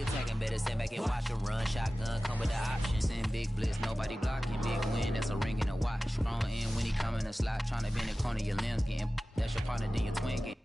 we attacking, better stand back and watch a run. Shotgun come with the option. Send big blitz, nobody blocking. Big win, that's a ring and a watch. Strong in when he come in a slot, trying to bend the corner, your limbs getting. That's your partner, then your twin getting.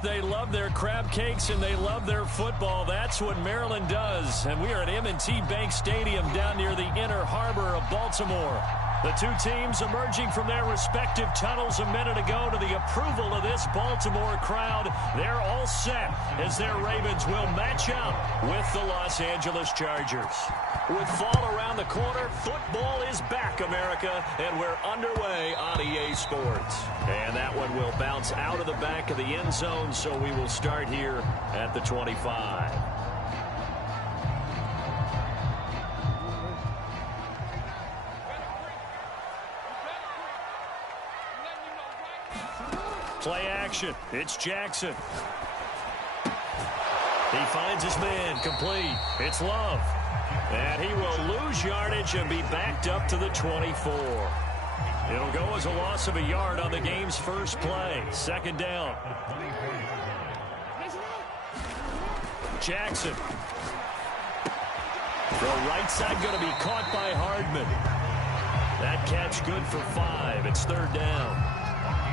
They love their crab cakes and they love their football. That's what Maryland does. And we are at M&T Bank Stadium down near the Inner Harbor of Baltimore. The two teams emerging from their respective tunnels a minute ago to the approval of this Baltimore crowd. They're all set as their Ravens will match up with the Los Angeles Chargers. With fall around the corner, football is back, America, and we're underway on EA Sports. And that one will bounce out of the back of the end zone, so we will start here at the 25. Play action. It's Jackson. He finds his man complete. It's Love. And he will lose yardage and be backed up to the 24. It'll go as a loss of a yard on the game's first play. Second down. Jackson. The right side going to be caught by Hardman. That catch good for 5. It's third down.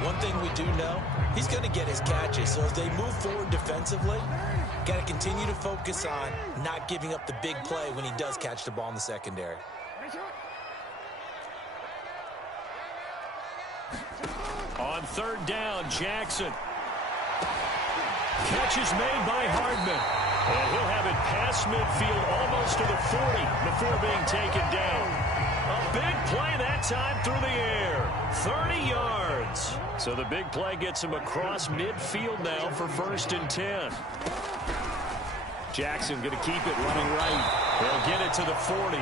One thing we do know, he's going to get his catches. So as they move forward defensively, got to continue to focus on not giving up the big play when he does catch the ball in the secondary. On third down, Jackson. Catch is made by Hardman. And he'll have it past midfield almost to the 40 before being taken down. A big play that time through the air. 30 yards. So the big play gets him across midfield now for 1st and 10. Jackson going to keep it running right. They'll get it to the 40.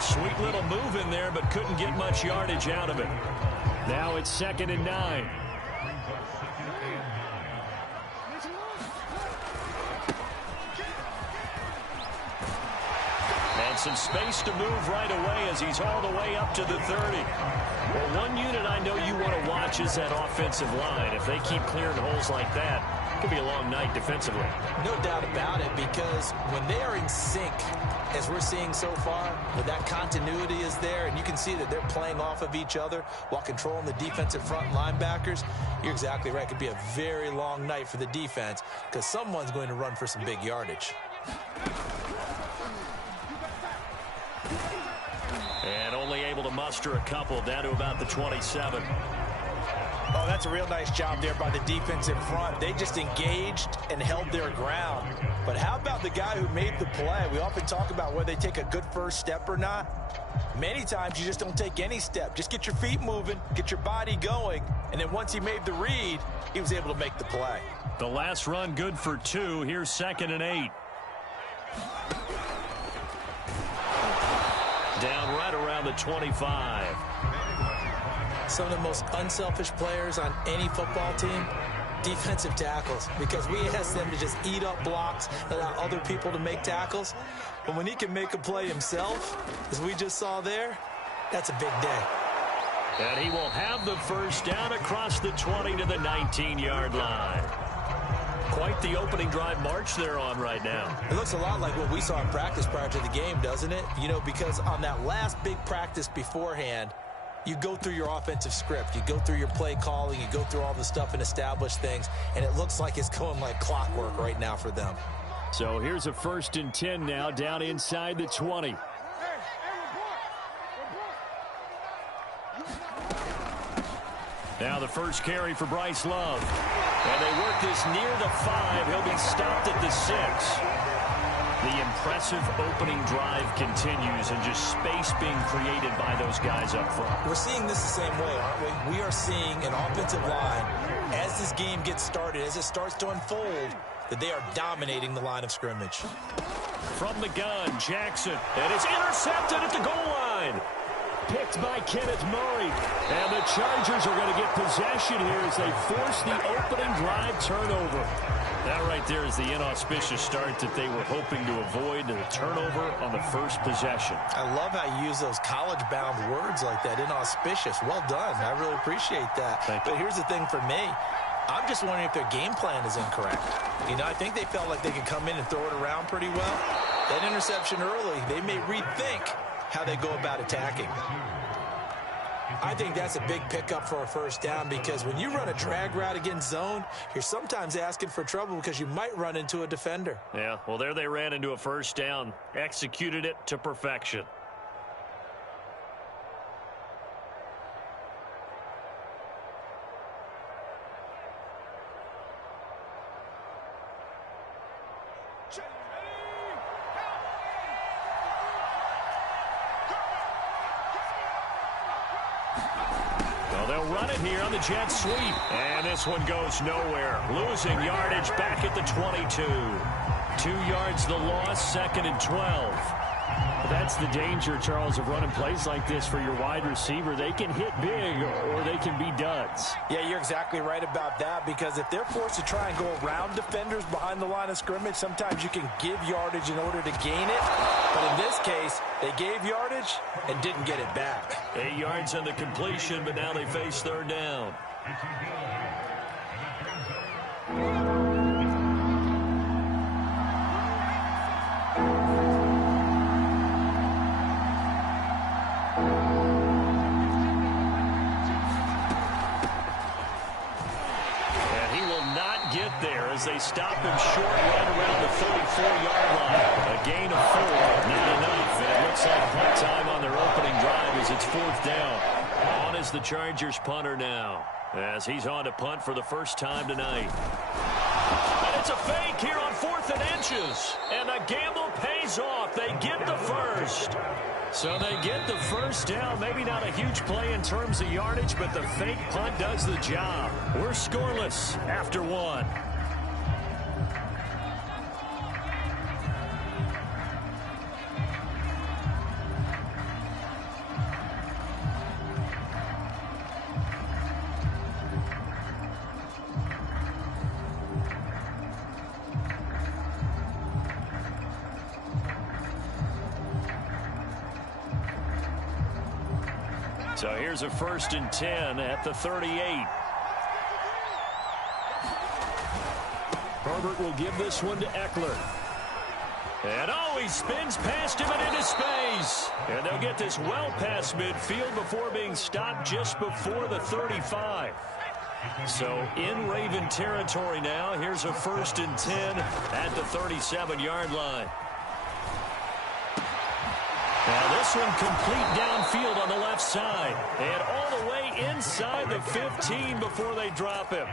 Sweet little move in there, but couldn't get much yardage out of it. Now it's 2nd and 9. And some space to move right away as he's all the way up to the 30. Well, one unit I know you want to watch is that offensive line. If they keep clearing holes like that, it could be a long night defensively. No doubt about it, because when they are in sync, as we're seeing so far, when that continuity is there and you can see that they're playing off of each other while controlling the defensive front linebackers, you're exactly right. It could be a very long night for the defense because someone's going to run for some big yardage. And only able to muster a couple down to about the 27. Oh, that's a real nice job there by the defense in front. They just engaged and held their ground. But how about the guy who made the play? We often talk about whether they take a good first step or not. Many times you just don't take any step. Just get your feet moving, get your body going, and then once he made the read, he was able to make the play. The last run good for 2. Here's 2nd and 8. Down right around the 25. Some of the most unselfish players on any football team, defensive tackles, because we ask them to just eat up blocks, allow other people to make tackles. But when he can make a play himself, as we just saw there, that's a big day. And he will have the first down across the 20 to the 19-yard line. Quite the opening drive march they're on right now. It looks a lot like what we saw in practice prior to the game, doesn't it? You know, because on that last big practice beforehand, you go through your offensive script. You go through your play calling. You go through all the stuff and establish things. And it looks like it's going like clockwork right now for them. So here's a 1st and 10 now down inside the 20. Now the first carry for Bryce Love. And they work this near the 5. He'll be stopped at the 6. The impressive opening drive continues and just space being created by those guys up front. We're seeing this the same way, aren't we? We are seeing an offensive line, as this game gets started, as it starts to unfold, that they are dominating the line of scrimmage. From the gun, Jackson. And it's intercepted at the goal line. Picked by Kenneth Murray. And the Chargers are going to get possession here as they force the opening drive turnover. That right there is the inauspicious start that they were hoping to avoid, the turnover on the first possession. I love how you use those college-bound words like that, inauspicious. Well done. I really appreciate that. But here's the thing for me. I'm just wondering if their game plan is incorrect. You know, I think they felt like they could come in and throw it around pretty well. That interception early, they may rethink how they go about attacking. I think that's a big pickup for a first down because when you run a drag route against zone, you're sometimes asking for trouble because you might run into a defender. Yeah, well, there they ran into a first down, executed it to perfection. They'll run it here on the jet sweep. And this one goes nowhere. Losing yardage back at the 22. 2 yards the loss, 2nd and 12. That's the danger, Charles, of running plays like this for your wide receiver. They can hit big or they can be duds. Yeah, you're exactly right about that because if they're forced to try and go around defenders behind the line of scrimmage, sometimes you can give yardage in order to gain it. But in this case, they gave yardage and didn't get it back. 8 yards on the completion, but now they face 3rd down. As they stop him short right around the 34-yard line. A gain of 4, not enough. And it looks like punt time on their opening drive as it's 4th down. On is the Chargers punter now, as he's on to punt for the first time tonight. And it's a fake here on 4th and inches. And the gamble pays off. They get the first. So they get the first down. Maybe not a huge play in terms of yardage, but the fake punt does the job. We're scoreless after 1. So here's a 1st and 10 at the 38. Herbert will give this one to Eckler. And he spins past him and into space. And they'll get this well past midfield before being stopped just before the 35. So in Raven territory now. Here's a 1st and 10 at the 37-yard line. Now this one complete downfield on the left side. And all the way inside the 15 before they drop him.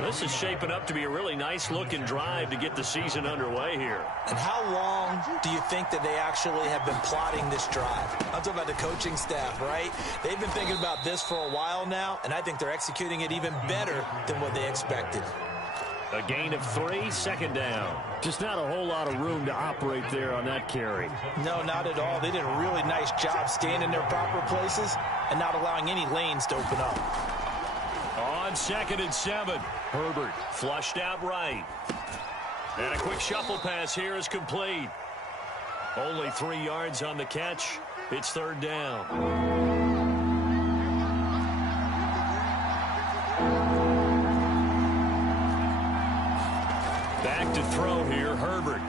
This is shaping up to be a really nice-looking drive to get the season underway here. And how long do you think that they actually have been plotting this drive? I'm talking about the coaching staff, right? They've been thinking about this for a while now, and I think they're executing it even better than what they expected. A gain of 3, second down. Just not a whole lot of room to operate there on that carry. No, not at all. They did a really nice job staying in their proper places and not allowing any lanes to open up. On 2nd and 7, Herbert flushed out right. And a quick shuffle pass here is complete. Only 3 yards on the catch. It's 3rd down. Back to throw here, Herbert.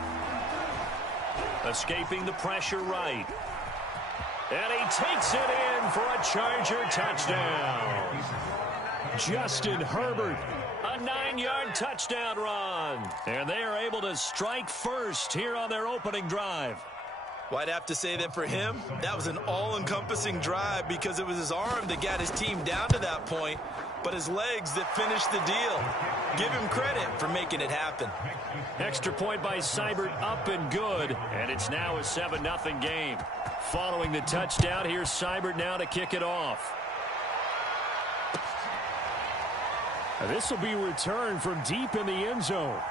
Escaping the pressure right. And he takes it in for a Charger touchdown. Justin Herbert, a 9-yard touchdown run. And they are able to strike first here on their opening drive. Well, I'd have to say that for him, that was an all-encompassing drive because it was his arm that got his team down to that point, but his legs that finished the deal. Give him credit for making it happen. Extra point by Seibert, up and good, and it's now a 7-0 game. Following the touchdown, here's Seibert now to kick it off. This will be returned from deep in the end zone.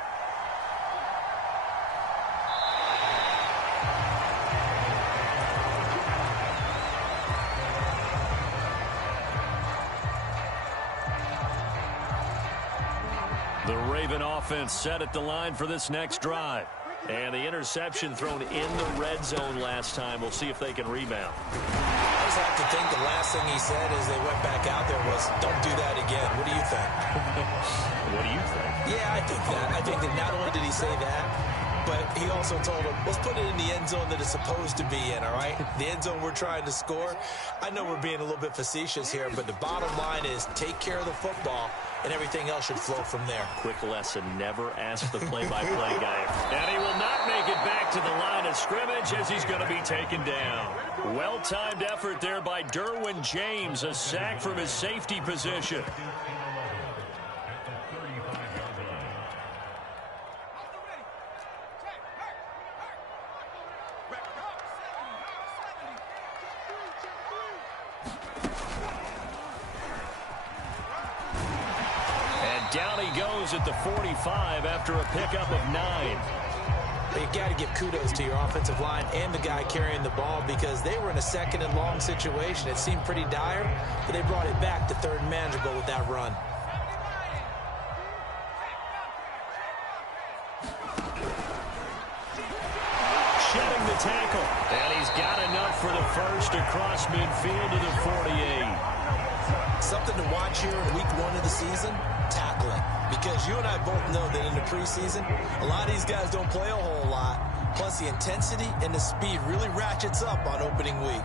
The Raven offense set at the line for this next drive. And the interception thrown in the red zone last time. We'll see if they can rebound. I just have to think the last thing he said as they went back out there was, don't do that again. What do you think? What do you think? Yeah, I think that. I think that not only did he say that, but he also told him, let's put it in the end zone that it's supposed to be in, all right? The end zone we're trying to score. I know we're being a little bit facetious here, but the bottom line is take care of the football, and everything else should flow from there. Quick lesson, never ask the play-by-play guy. And he will not make it back to the line of scrimmage as he's going to be taken down. Well-timed effort there by Derwin James, a sack from his safety position. Down he goes at the 45 after a pickup of 9. You've got to give kudos to your offensive line and the guy carrying the ball because they were in a 2nd and long situation. It seemed pretty dire, but they brought it back to 3rd and manageable with that run. Shedding the tackle. And he's got enough for the first across midfield to the 48. Something to watch here in week 1 of the season, tackling. Because you and I both know that in the preseason, a lot of these guys don't play a whole lot. Plus, the intensity and the speed really ratchets up on opening week.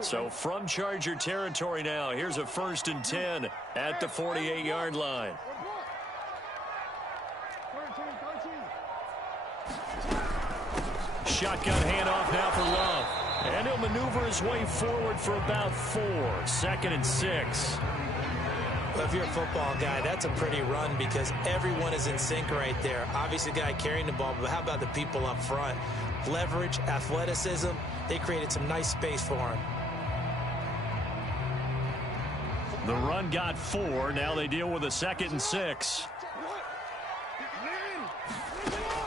So from Charger territory now, here's a 1st and 10 at the 48-yard line. Shotgun handoff now for Love. And he'll maneuver his way forward for about 4. 2nd and 6. Well, if you're a football guy, that's a pretty run because everyone is in sync right there. Obviously, the guy carrying the ball, but how about the people up front? Leverage, athleticism, they created some nice space for him. The run got 4. Now they deal with a 2nd and 6.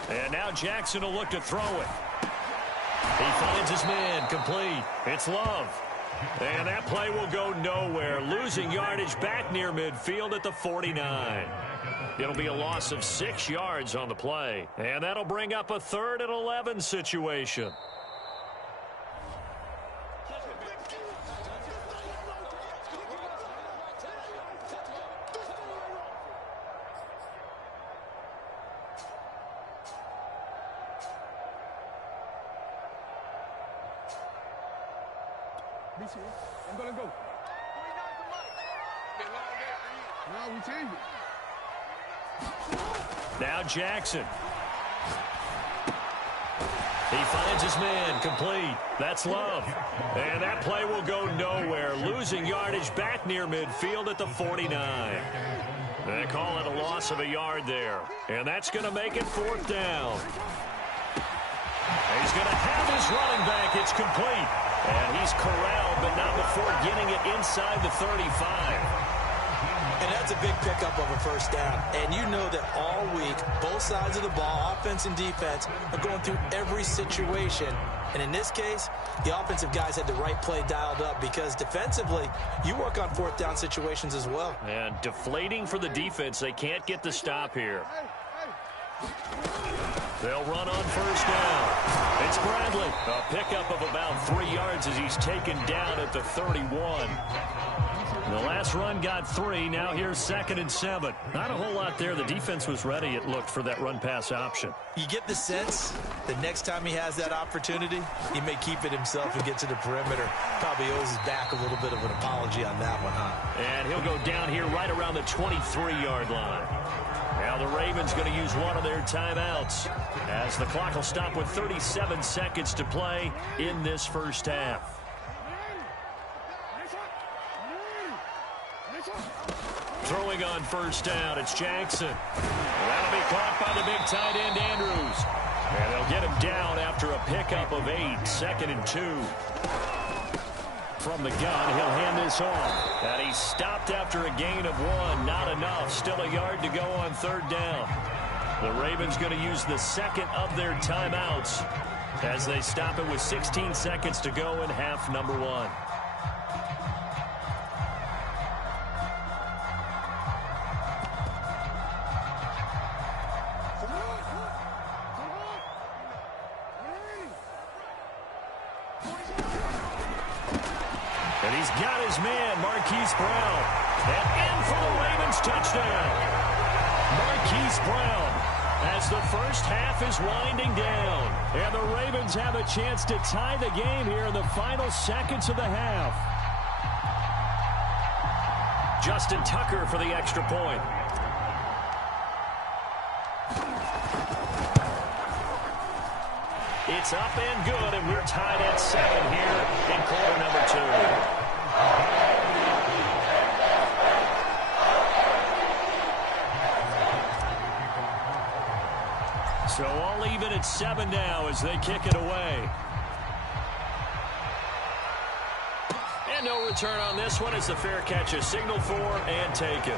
And now Jackson will look to throw it. He finds his man, complete. It's Love. And that play will go nowhere. Losing yardage back near midfield at the 49. It'll be a loss of 6 yards on the play. And that'll bring up a 3rd and 11 situation. I'm gonna go. Now Jackson. He finds his man, complete. That's Love. And that play will go nowhere. Losing yardage back near midfield at the 49. They call it a loss of a yard there. And that's going to make it 4th down. He's going to have his running back. It's complete. And he's corralled, but not before getting it inside the 35. And that's a big pickup of a first down. And you know that all week, both sides of the ball, offense and defense, are going through every situation. And in this case, the offensive guys had the right play dialed up because defensively, you work on 4th down situations as well. And deflating for the defense. They can't get the stop here. They'll run on first down. It's Bradley. A pickup of about 3 yards as he's taken down at the 31. The last run got 3. Now here's 2nd and 7. Not a whole lot there. The defense was ready, it looked, for that run-pass option. You get the sense that next time he has that opportunity, he may keep it himself and get to the perimeter. Probably owes his back a little bit of an apology on that one, huh? And he'll go down here right around the 23-yard line. Now the Ravens going to use one of their timeouts as the clock will stop with 37 seconds to play in this first half. Throwing on first down, it's Jackson. That'll be caught by the big tight end, Andrews. And they'll get him down after a pickup of 8, 2nd and 2. From the gun, he'll hand this off. And he's stopped after a gain of 1. Not enough. Still a yard to go on 3rd down. The Ravens going to use the 2nd of their timeouts as they stop it with 16 seconds to go in half number 1. And he's got his man, Marquise Brown. And in for the Ravens touchdown. Marquise Brown as the first half is winding down. And the Ravens have a chance to tie the game here in the final seconds of the half. Justin Tucker for the extra point. It's up and good, and we're tied at 7 here in quarter number 2. So all even at 7 now as they kick it away. And no return on this one as the fair catch is signaled for and taken.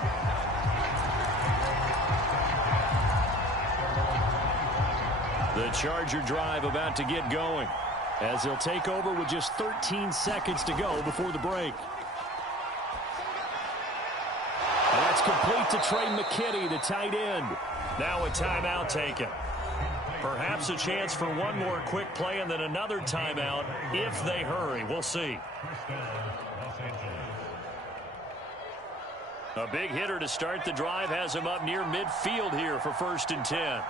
The Charger drive about to get going as they'll take over with just 13 seconds to go before the break. And that's complete to Trey McKinney, the tight end. Now a timeout taken. Perhaps a chance for one more quick play and then another timeout if they hurry. We'll see. A big hitter to start the drive has him up near midfield here for 1st and 10.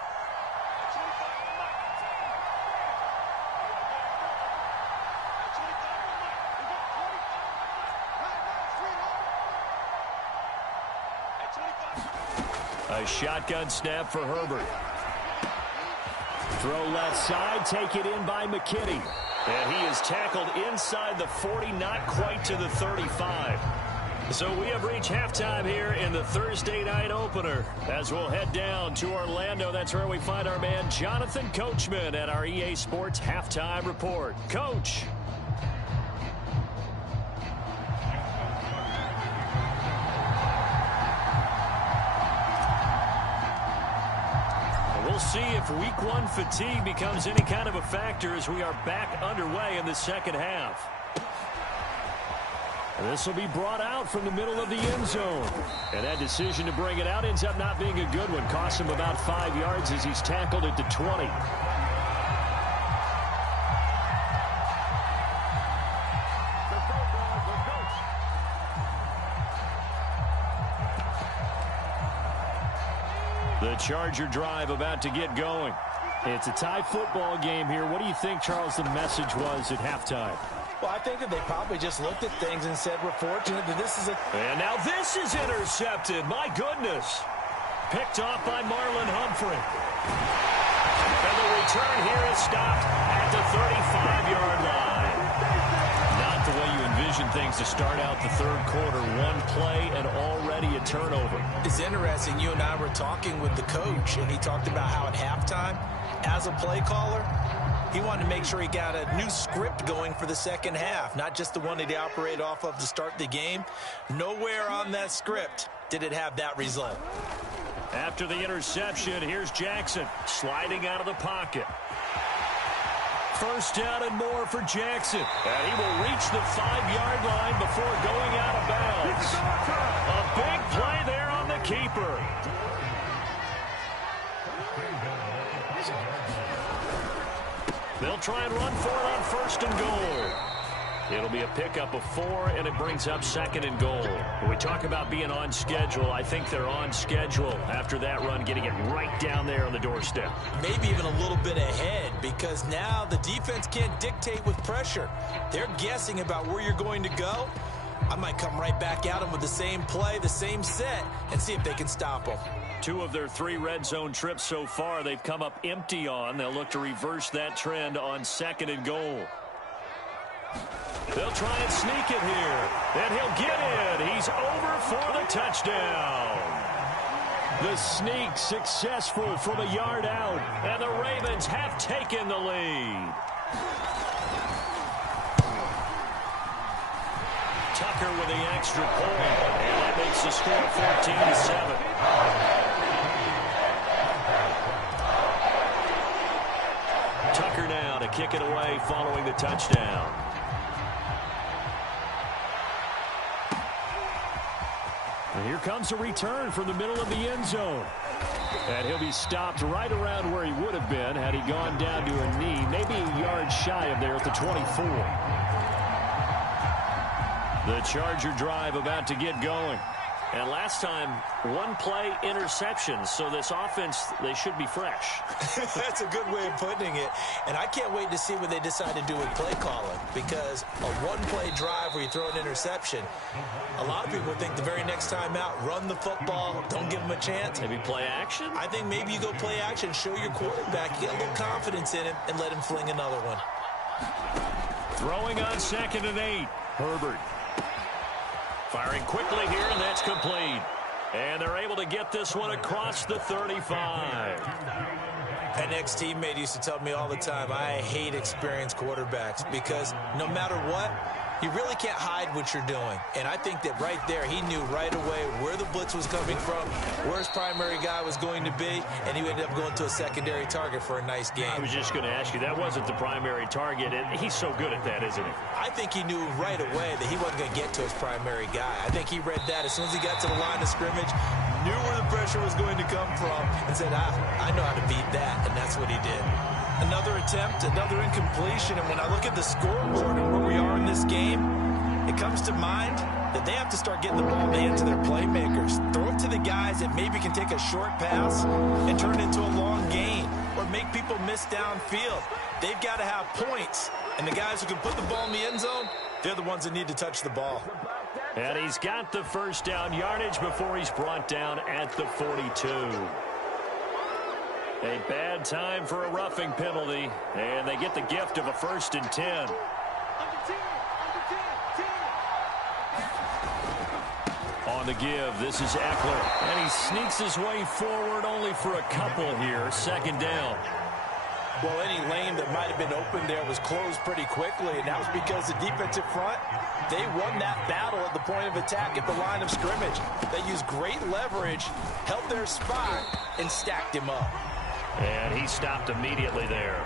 A shotgun snap for Herbert. Throw left side, take it in by McKinney. And he is tackled inside the 40, not quite to the 35. So we have reached halftime here in the Thursday night opener. As we'll head down to Orlando, that's where we find our man Jonathan Coachman at our EA Sports Halftime Report. Coach. We'll see if week 1 fatigue becomes any kind of a factor as we are back underway in the second half. And this will be brought out from the middle of the end zone. And that decision to bring it out ends up not being a good one. Costs him about 5 yards as he's tackled at the 20. The Charger drive about to get going. It's a tie football game here. What do you think, Charles, the message was at halftime? Well, I think that they probably just looked at things and said, we're fortunate that this is a... And now this is intercepted. My goodness. Picked off by Marlon Humphrey. And the return here is stopped at the 35-yard line. Not the way you envision things to start out the third quarter. One play and already a turnover. It's interesting. You and I were talking with the coach, and he talked about how at halftime, as a play caller, he wanted to make sure he got a new script going for the second half, not just the one that he operated off of to start the game. Nowhere on that script did it have that result. After the interception, here's Jackson sliding out of the pocket. First down and more for Jackson. And he will reach the 5-yard line before going out of bounds. A big play there on the keeper. They'll try and run for it on first and goal. It'll be a pickup of 4, and it brings up second and goal. When we talk about being on schedule, I think they're on schedule after that run, getting it right down there on the doorstep. Maybe even a little bit ahead, because now the defense can't dictate with pressure. They're guessing about where you're going to go. I might come right back at them with the same play, the same set, and see if they can stop them. 2 of their 3 red zone trips so far, they've come up empty on. They'll look to reverse that trend on second and goal. They'll try and sneak it here. And he'll get in. He's over for the touchdown. The sneak successful from a yard out. And the Ravens have taken the lead. Tucker with the extra point. And that makes the score 14-7. Tucker now to kick it away following the touchdown. And here comes a return from the middle of the end zone. And he'll be stopped right around where he would have been had he gone down to a knee, maybe a yard shy of there at the 24. The Charger drive about to get going. And last time, 1 play interception, so this offense, they should be fresh. That's a good way of putting it. And I can't wait to see what they decide to do with play calling, because a 1-play drive where you throw an interception, a lot of people think the very next time out, run the football, don't give them a chance. Maybe play action? I think maybe you go play action, show your quarterback, get a little confidence in him, and let him fling another one. Throwing on 2nd and 8. Herbert. Firing quickly here, and that's complete. And they're able to get this one across the 35. An ex-teammate used to tell me all the time, I hate experienced quarterbacks, because no matter what, you really can't hide what you're doing. And I think that right there, he knew right away where the blitz was coming from, where his primary guy was going to be, and he ended up going to a secondary target for a nice game. I was just going to ask you, that wasn't the primary target, and he's so good at that, isn't he? I think he knew right away that he wasn't going to get to his primary guy. I think he read that as soon as he got to the line of scrimmage, knew where the pressure was going to come from, and said, I know how to beat that, and that's what he did. Another attempt, another incompletion, and when I look at the scoreboard and where we are in this game, it comes to mind that they have to start getting the ball in the hands of their playmakers. Throw it to the guys that maybe can take a short pass and turn it into a long gain or make people miss downfield. They've got to have points, and the guys who can put the ball in the end zone, they're the ones that need to touch the ball. And he's got the first down yardage before he's brought down at the 42. A bad time for a roughing penalty, and they get the gift of a 1st and 10. On the give, this is Eckler, and he sneaks his way forward only for a couple here. 2nd down. Well, any lane that might have been open there was closed pretty quickly, and that was because the defensive front, they won that battle at the point of attack at the line of scrimmage. They used great leverage, held their spot, and stacked him up. And he stopped immediately there.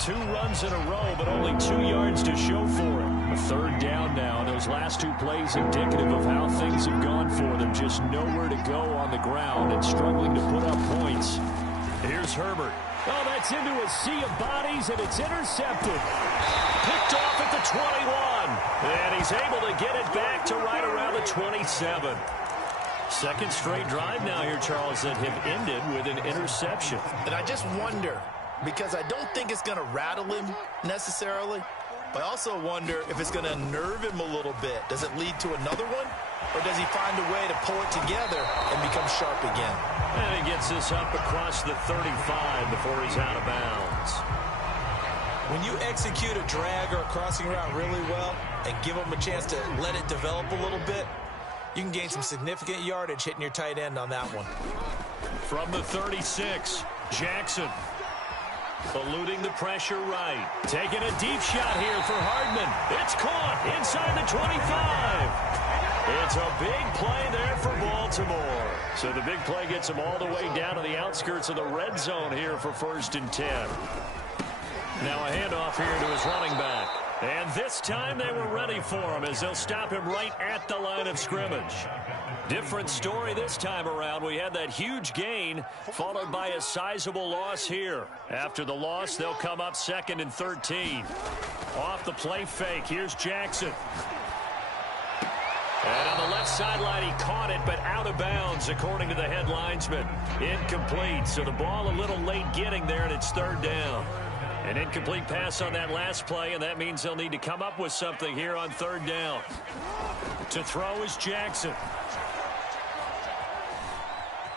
2 runs in a row, but only 2 yards to show for it. A 3rd down now. Those last 2 plays indicative of how things have gone for them. Just nowhere to go on the ground and struggling to put up points. Here's Herbert. Oh, that's into a sea of bodies, and it's intercepted. Picked off at the 21. And he's able to get it back to right around the 27. 2nd straight drive now here, Charles, that have ended with an interception. And I just wonder, because I don't think it's going to rattle him necessarily, But I also wonder if it's going to unnerve him a little bit. Does it lead to another one? Or does he find a way to pull it together and become sharp again? And he gets this up across the 35 before he's out of bounds. When you execute a drag or a crossing route really well and give them a chance to let it develop a little bit, you can gain some significant yardage hitting your tight end on that one. From the 36, Jackson. Eluding the pressure right. Taking a deep shot here for Hardman. It's caught inside the 25. It's a big play there for Baltimore. So the big play gets them all the way down to the outskirts of the red zone here for 1st and 10. Now a handoff here to his running back. And this time they were ready for him as they'll stop him right at the line of scrimmage. Different story this time around. We had that huge gain followed by a sizable loss here. After the loss, they'll come up 2nd and 13. Off the play fake, here's Jackson. And on the left sideline, he caught it, but out of bounds, according to the head linesman. Incomplete, so the ball a little late getting there, and it's 3rd down. An incomplete pass on that last play, and that means they'll need to come up with something here on 3rd down. To throw is Jackson.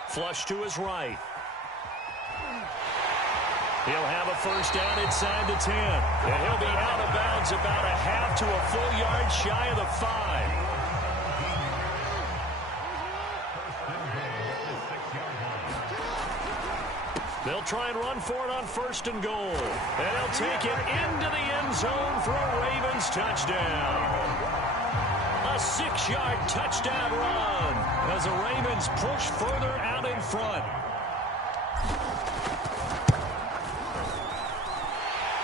Flush to his right. He'll have a 1st down inside the 10. And he'll be out of bounds about a half to a full yard shy of the 5. They'll try and run for it on 1st and goal. And they'll take it into the end zone for a Ravens touchdown. A 6-yard touchdown run as the Ravens push further out in front.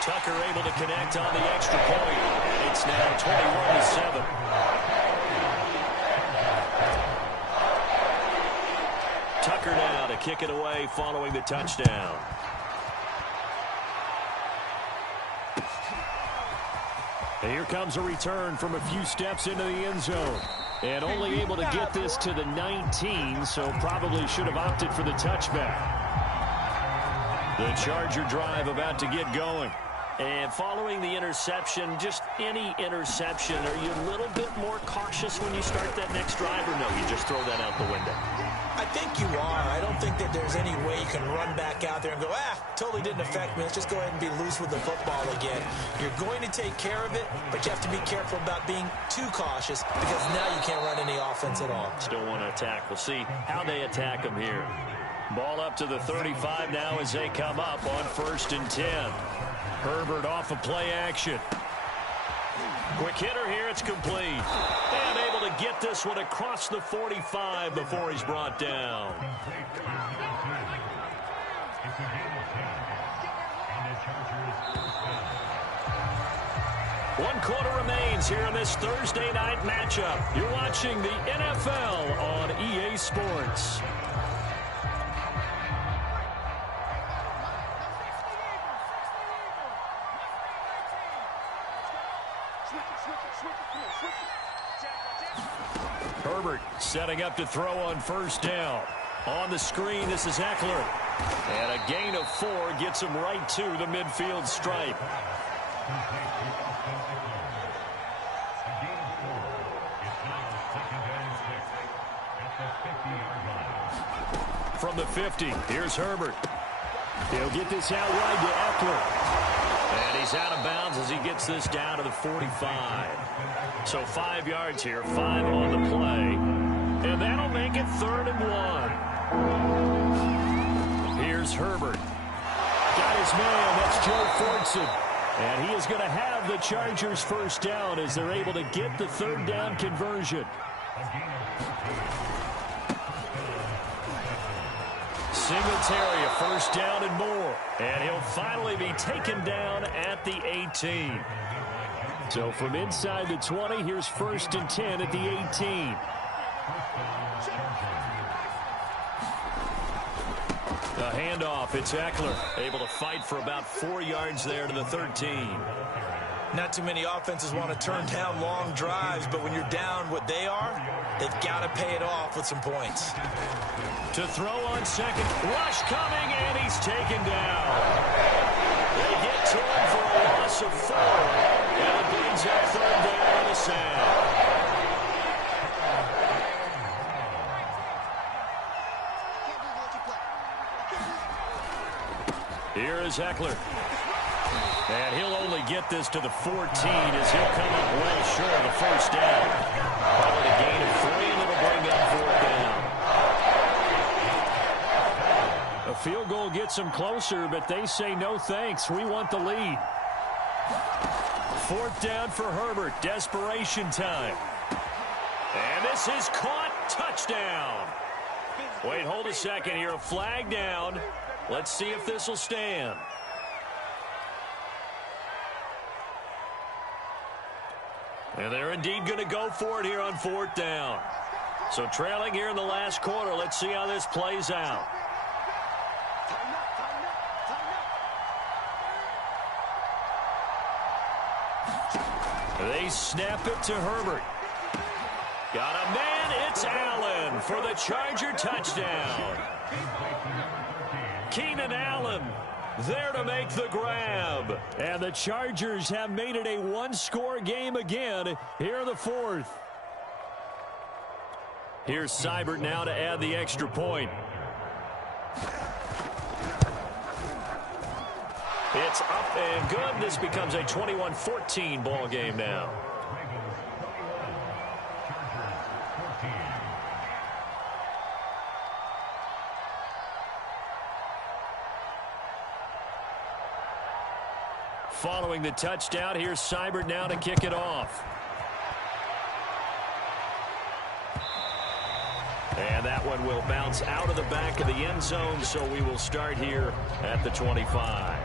Tucker able to connect on the extra point. It's now 21-7. Tucker now to kick it away following the touchdown. And here comes a return from a few steps into the end zone. And only able to get this to the 19, so probably should have opted for the touchback. The Charger drive about to get going. And following the interception, just any interception, are you a little bit more cautious when you start that next drive, or no, you just throw that out the window? I think you are. I don't think that there's any way you can run back out there and go, totally didn't affect me. Let's just go ahead and be loose with the football again. You're going to take care of it, but you have to be careful about being too cautious because now you can't run any offense at all. Still want to attack. We'll see how they attack them here. Ball up to the 35 now as they come up on 1st and 10. Herbert off of play action. Quick hitter here, it's complete. And able to get this one across the 45 before he's brought down. 1 quarter remains here in this Thursday night matchup. You're watching the NFL on EA Sports. Herbert setting up to throw on 1st down. On the screen, this is Eckler. And a gain of 4 gets him right to the midfield stripe. From the 50, here's Herbert. He'll get this out wide to Eckler. And he's out of bounds as he gets this down to the 45. So 5 yards here, 5 on the play. And that'll make it 3rd and 1. Here's Herbert. Got his man, that's Joe Fortson. And he is going to have the Chargers 1st down as they're able to get the 3rd down conversion. Singletary, a 1st down and more. And he'll finally be taken down at the 18. So from inside the 20, here's 1st and 10 at the 18. A handoff, it's Eckler. Able to fight for about 4 yards there to the 13. Not too many offenses want to turn down long drives, but when you're down what they are, they've got to pay it off with some points. To throw on 2nd, rush coming, and he's taken down. They get to him for a loss of 4. And it brings up third down on the sound. Here is Eckler. And he'll only get this to the 14 as he'll come up well short of the first down. Call it a gain of 3, and it'll bring up fourth down. A field goal gets them closer, but they say no thanks. We want the lead. Fourth down for Herbert. Desperation time. And this is caught. Touchdown. Wait, hold a second here. A flag down. Let's see if this will stand. And they're indeed going to go for it here on fourth down. So trailing here in the last quarter. Let's see how this plays out. They snap it to Herbert. Got a man. It's Allen for the Charger touchdown. Keenan Allen there to make the grab. And the Chargers have made it a one-score game again here in the fourth. Here's Seibert now to add the extra point. It's up and good. This becomes a 21-14 ball game now. Following the touchdown, here's Seibert now to kick it off. And that one will bounce out of the back of the end zone, so we will start here at the 25.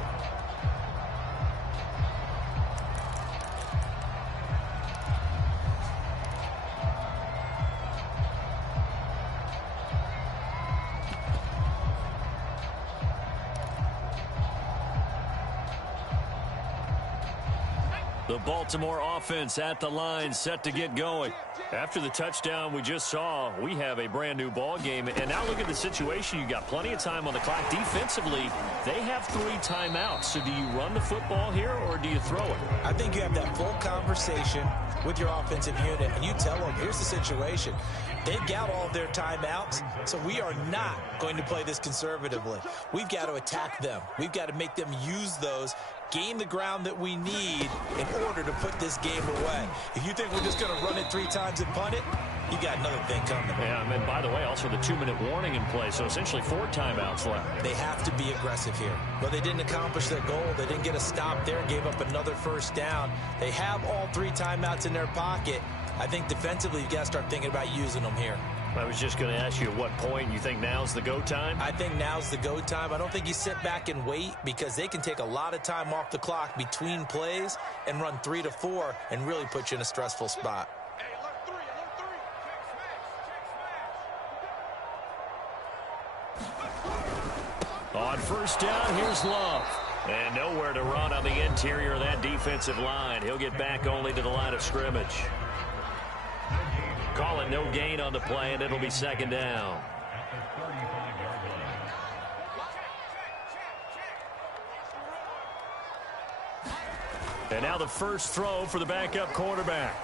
The Baltimore offense at the line, set to get going. After the touchdown we just saw, we have a brand new ball game. And now look at the situation. You got plenty of time on the clock. Defensively, they have 3 timeouts. So do you run the football here or do you throw it? I think you have that full conversation with your offensive unit, and you tell them, here's the situation. They've got all of their timeouts, so we are not going to play this conservatively. We've got to attack them. We've got to make them use those, gain the ground that we need in order to put this game away. If you think we're just going to run it 3 times and punt it, you got another thing coming. Yeah, and by the way, also the 2-minute warning in play, so essentially 4 timeouts left. They have to be aggressive here. But they didn't accomplish their goal. They didn't get a stop there, gave up another first down. They have all 3 timeouts in their pocket. I think defensively, you've got to start thinking about using them here. I was just going to ask you at what point you think now's the go time? I think now's the go time. I don't think you sit back and wait, because they can take a lot of time off the clock between plays and run 3 to 4 and really put you in a stressful spot. On first down, here's Love. And nowhere to run on the interior of that defensive line. He'll get back only to the line of scrimmage. Call it no gain on the play, and it'll be second down. And now the first throw for the backup quarterback.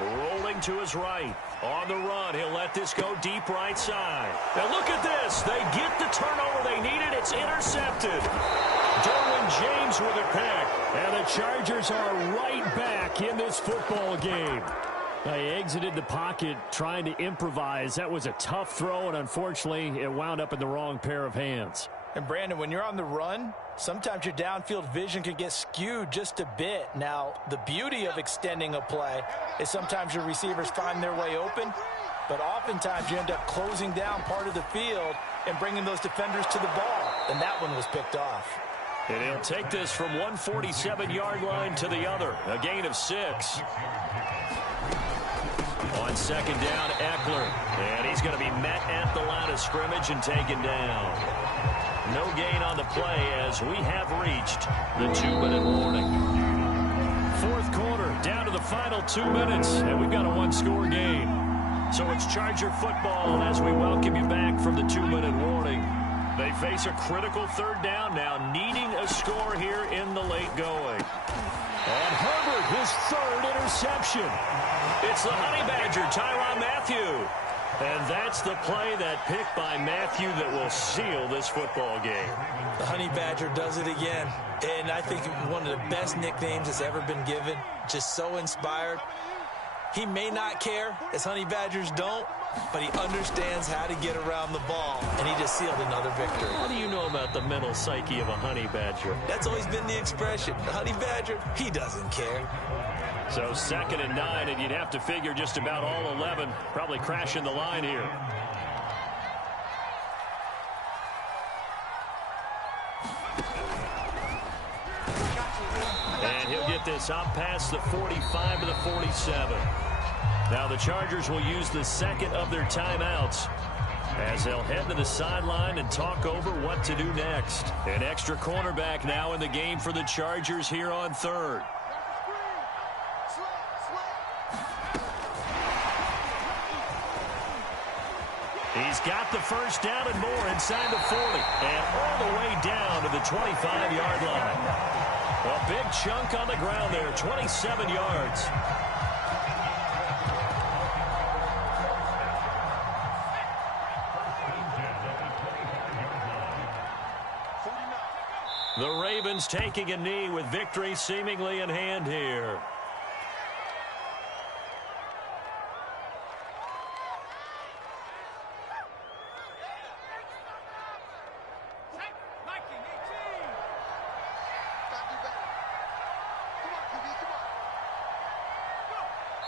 Rolling to his right. On the run, he'll let this go deep right side. Now look at this. They get the turnover they needed. It's intercepted. Derwin James with a pick. And the Chargers are right back in this football game. They exited the pocket trying to improvise. That was a tough throw, and unfortunately, it wound up in the wrong pair of hands. And Brandon, when you're on the run, sometimes your downfield vision can get skewed just a bit. Now, the beauty of extending a play is sometimes your receivers find their way open, but oftentimes you end up closing down part of the field and bringing those defenders to the ball. And that one was picked off. And he'll take this from 147-yard line to the other. A gain of 6. On second down, Eckler. And he's going to be met at the line of scrimmage and taken down. No gain on the play as we have reached the 2-minute warning. Fourth quarter, down to the final 2 minutes, and we've got a one-score game. So it's Charger football as we welcome you back from the 2-minute warning. They face a critical third down now, needing a score here in the late going. And Herbert his third interception. It's the Honey Badger, Tyrann Mathieu. And that's the play, that pick by Mathieu, that will seal this football game. The Honey Badger does it again. And I think one of the best nicknames that's ever been given. Just so inspired. He may not care, as Honey Badgers don't, but he understands how to get around the ball, and he just sealed another victory. What do you know about the mental psyche of a Honey Badger? That's always been the expression. The Honey Badger, he doesn't care. So 2nd and 9, and you'd have to figure just about all 11 probably crashing the line here. And he'll get this out past the 45 to the 47. Now the Chargers will use the second of their timeouts as they'll head to the sideline and talk over what to do next. An extra cornerback now in the game for the Chargers here on 3rd. He's got the first down and more inside the 40 and all the way down to the 25-yard line. A big chunk on the ground there, 27 yards. The Ravens taking a knee with victory seemingly in hand here.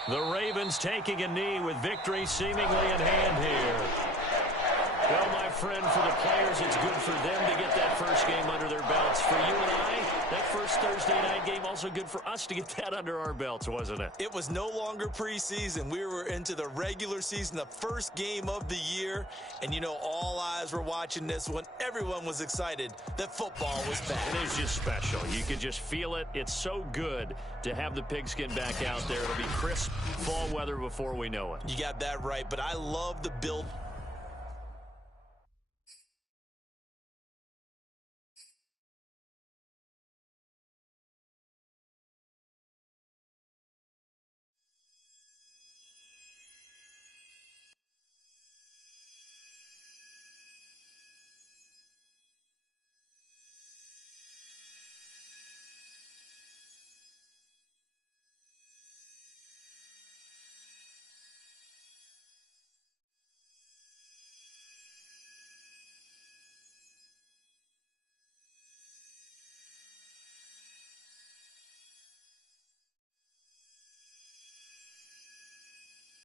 The Ravens taking a knee with victory seemingly in hand here. Well, my friend, for the players, it's good for them to get that first game under their belts. For you and I, that first Thursday night game, also good for us to get that under our belts, wasn't it? It was no longer preseason. We were into the regular season, the first game of the year. And, you know, all eyes were watching this one. Everyone was excited that football was back. It is just special. You could just feel it. It's so good to have the pigskin back out there. It'll be crisp fall weather before we know it. You got that right, but I love the build